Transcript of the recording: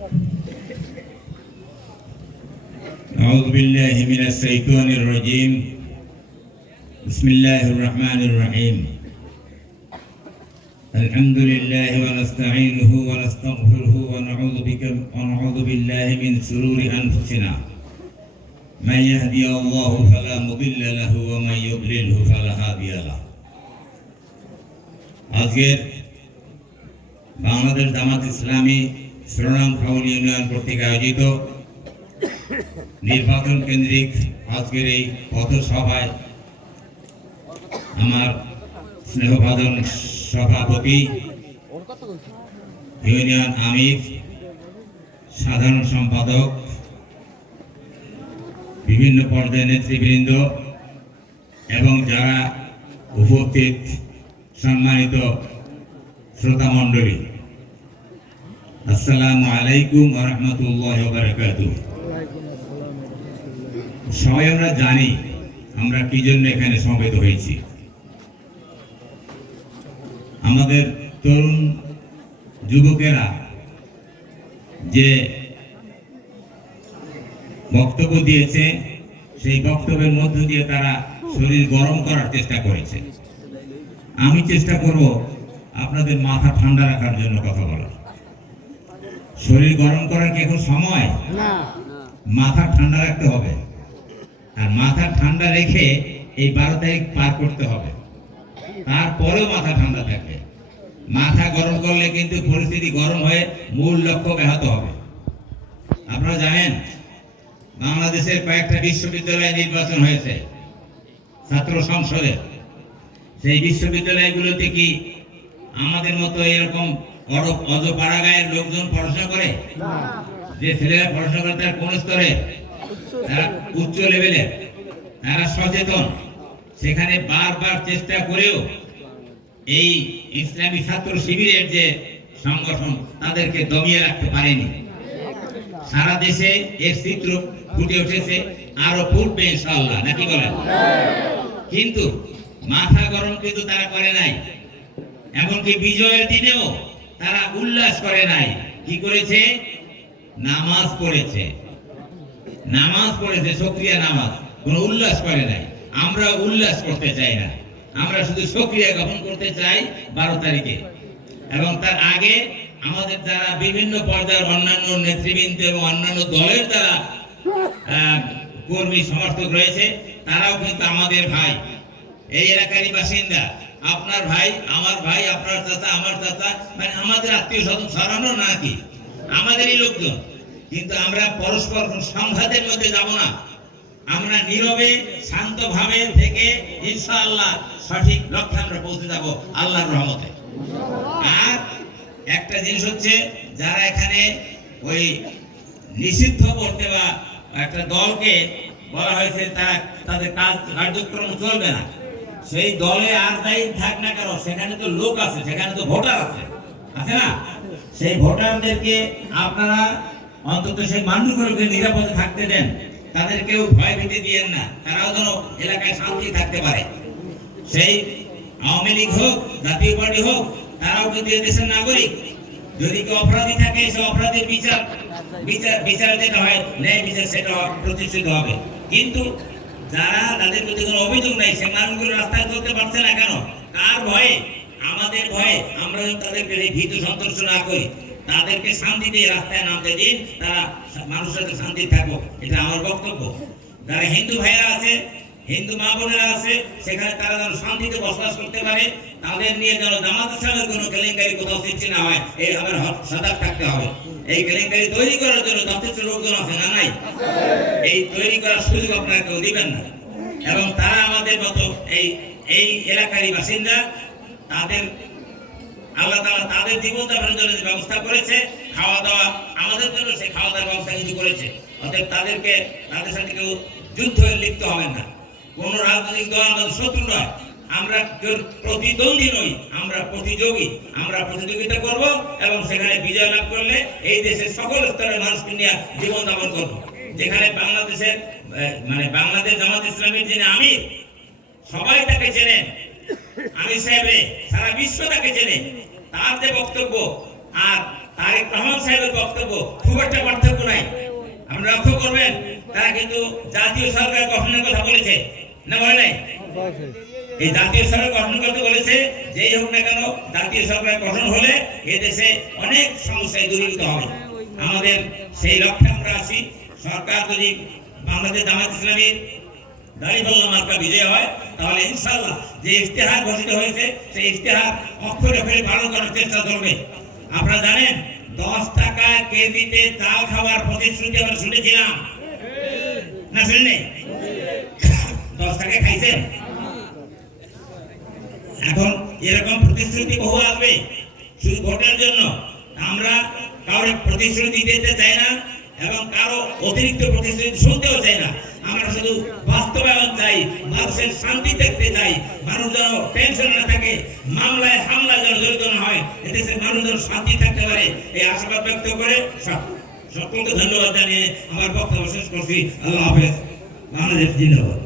أعوذ بالله من الشيطان الرجيم بسم الله الرحمن الرحيم الحمد لله ونستعينه ونستغفره ونعوذ بالله من شرور أنفسنا من يهدي الله فلا مضل له ومن يضلله فلا هادي له আজকের বাংলাদেশ জামাত ইসলামী শিরোনাম খাউল ইউনিয়ন কর্তৃক আয়োজিত নির্বাচন কেন্দ্রিক আজকের এই পথসভায় আমার স্নেহভাজন সভাপতি, ইউনিয়ন আমির, সাধারণ সম্পাদক, বিভিন্ন পর্যায়ের নেতৃবৃন্দ এবং যারা উপস্থিত সম্মানিত শ্রোতা মণ্ডলী, আসসালামু আলাইকুম ওয়া রাহমাতুল্লাহি ওয়া বারাকাতুহু। সবাই আমরা জানি আমরা কি জন্য এখানে সমবেত হয়েছি। আমাদের তরুণ যুবকেরা যে বক্তব্য দিয়েছে সেই বক্তব্যের মধ্য দিয়ে তারা শরীর গরম করার চেষ্টা করেছে। আমি চেষ্টা করব আপনাদের মাথা ঠান্ডা রাখার জন্য কথা বলার। শরীর গরম করার কি এখন সময়? মাথা ঠান্ডা রাখতে হবে, আর মাথা ঠান্ডা রেখে এই 12 তারিখ পার করতে হবে। তারপরেও মাথা ঠান্ডা থাকবে। মাথা গরম করলে কিন্তু পরিস্থিতি গরম হয়ে মূল লক্ষ্য ব্যাহত হবে। আপনারা জানেন বাংলাদেশের কয়েকটা বিশ্ববিদ্যালয়ে নির্বাচন হয়েছে ছাত্র সংসদে। সেই বিশ্ববিদ্যালয়গুলোতে কি আমাদের মতো এরকম অজপাড়াগায়ের লোকজন পড়াশোনা করে? যে ছেলেরা পড়াশোনা করে তার কোন স্তরে? তারা উচ্চ লেভেলে, তারা সচেতন। সেখানে বারবার চেষ্টা করেও এই ইসলামী ছাত্র শিবিরের যে সংগঠন তাদেরকে দমিয়ে রাখতে পারেনি। সারা দেশে এর চিত্র ফুটে উঠেছে, আরো ফুটবে ইনশাআল্লাহ, নাকি বলেন? কিন্তু মাথা গরম কিন্তু তারা করে নাই। এমনকি বিজয়ের দিনেও তারা উল্লাস করে নাই। কি করেছে? নামাজ পড়েছে, সক্রিয় নামাজ, কোন উল্লাস করে নাই। আমরা উল্লাস করতে চাই না, আমরা শুধু সক্রিয় গ্রহণ করতে চাই 12 তারিখে। এবং তার আগে আমাদের যারা বিভিন্ন পর্যায়ের অন্যান্য নেতৃবৃন্দ এবং অন্যান্য দলের যারা কর্মী সমর্থক রয়েছে তারাও কিন্তু আমাদের ভাই, এই এলাকারই বাসিন্দা। আপনার ভাই, আমার ভাই, আপনার চাচা, আমার চাচা, মানে আমাদের আত্মীয় স্বজন সরানো নাকি আমাদেরই লোকজন। কিন্তু আমরা পরস্পর সংঘাতের মধ্যে যাব না। আমরা নীরবে শান্তভাবে থেকে ইনশাআল্লাহ সঠিক লক্ষ্যে আমরা পৌঁছে যাব আল্লাহর রহমতে। আর একটা জিনিস হচ্ছে, যারা এখানে ওই নিষিদ্ধ করতে বা একটা দলকে বলা হয়েছে তারা তাদের কার্যক্রম চলবে না, সেই দলে আর যাই থাক না কেন, সেখানে তো লোক আছে, সেখানে তো ভোটার আছে, আছে না? সেই ভোটারদেরকে আপনারা অন্তত সেই মানুষগুলোকে নিরাপদে থাকতে দেন। তাদেরকেও ভয় ভীতি দিয়েন না, তারাও যেন এলাকায় শান্তি থাকতে পারে। সেই আওয়ামী লীগ হোক, জাতীয় পার্টি হোক, তারাও কিন্তু দেশের নাগরিক। যদি কেউ অপরাধী থাকে, সে অপরাধের বিচার যেটা হয়, ন্যায় বিচার, সেটা প্রতিষ্ঠিত হবে। কিন্তু যারা তাদের প্রতি কোনো অভিযোগ নাই, সে মানুষগুলো রাস্তায় চলতে পারছে না কেন? কার ভয়ে? আমাদের ভয়ে। আমরা তাদেরকে ভীত সন্ত্রস্ত না করি, তাদেরকে শান্তিতে রাস্তায় নামতে দিন, তারা মানুষের শান্তি থাকো, এটা আমার বক্তব্য। যারা হিন্দু ভাইয়েরা আছে, হিন্দু মা বোনেরা আছে, সেখানে তারা যেন শান্তিতে বসবাস করতে পারে। তাদের নিয়ে যেন জামাত ইসলামের কোনো কেলেঙ্কারি কোথাও সৃষ্টি না হয়, এই আমার সজাগ থাকতে হবে। এই কেলেঙ্কারি তৈরি করার জন্য যথেষ্ট লোকজন আছে, না নাই? এই তৈরি করার সুযোগ আপনারা কেউ দিবেন না। এবং তারা আমাদের মতো এই এলাকারই বাসিন্দা, তাদের আল্লাহ তাআলা তাদের জীবনযাপনের জন্য যে ব্যবস্থা করেছে, খাওয়া দাওয়া, আমাদের জন্য সেই খাওয়া দাওয়ার ব্যবস্থা কিন্তু করেছে। অতএব তাদের সাথে কেউ যুদ্ধে লিপ্ত হবেন না। কোন রাজনৈতিক দল আমাদের শত্রু নয়, আমরা প্রতিদ্বন্দ্বী নই, আমরা প্রতিযোগী। আমরা প্রতিযোগিতা করব এবং সেখানে বিজয় লাভ করলে এই দেশের সকল স্তরের মানুষকে নিয়ে জীবনযাপন করব। যেখানে বাংলাদেশের বাংলাদেশ জামাত ইসলামীর যিনি আমির, সবাই তাকে চেনেন, আমির সাহেব সারা বিশ্ব তাকে চেনে। তার যে বক্তব্য আর তারেক রহমান সাহেবের বক্তব্য খুব একটা পার্থক্য নাই। আপনারা লক্ষ্য করবেন তারা কিন্তু জাতীয় সরকার গঠনের কথা বলেছে, না বলে নাই? এই জাতীয় সরকার গঠন করতে বলেছে, যেই হোক না কেন জাতীয় সরকার গঠন হলে এই দেশে অনেক সমস্যায় দূরীভূত হবে। আমাদের সেই লক্ষ্যে আমরা আছি। সরকার যদি বাংলাদেশ জামায়াত ইসলামীর দাঁড়িপাল্লা মার্কা বিজয় হয়, তাহলে ইনশাআল্লাহ যে ইশতেহার ঘোষিত হয়েছে সেই ইশতেহার অক্ষরে অক্ষরে পালন করার চেষ্টা চলবে। আপনারা জানেন 10 টাকা কেজিতে চাল খাওয়ার প্রতিশ্রুতি আমরা শুনেছিলাম, না শুনেন? 10 টাকা খাইছেন? এখন এরকম প্রতিশ্রুতি বহু আসবে শুধু ভোটের জন্য। আমরা কারো প্রতিশ্রুতি দিতে চাই না এবং কারো অতিরিক্ত প্রতিশ্রুতি শুনতেও চাই না। আমরা শুধু বাস্তবায়ন চাই, মানুষের শান্তি দেখতে চাই, মানুষ যেন টেনশন না থাকে, মামলায় হামলা যেন জড়িত না হয়, এদেশের মানুষ যেন শান্তি থাকতে পারে, এই আশাবাদ ব্যক্ত করে সকলকে ধন্যবাদ জানিয়ে আমার বক্তব্য শেষ করছি। আল্লাহ হাফেজ। বাংলাদেশ জিন্দাবাদ।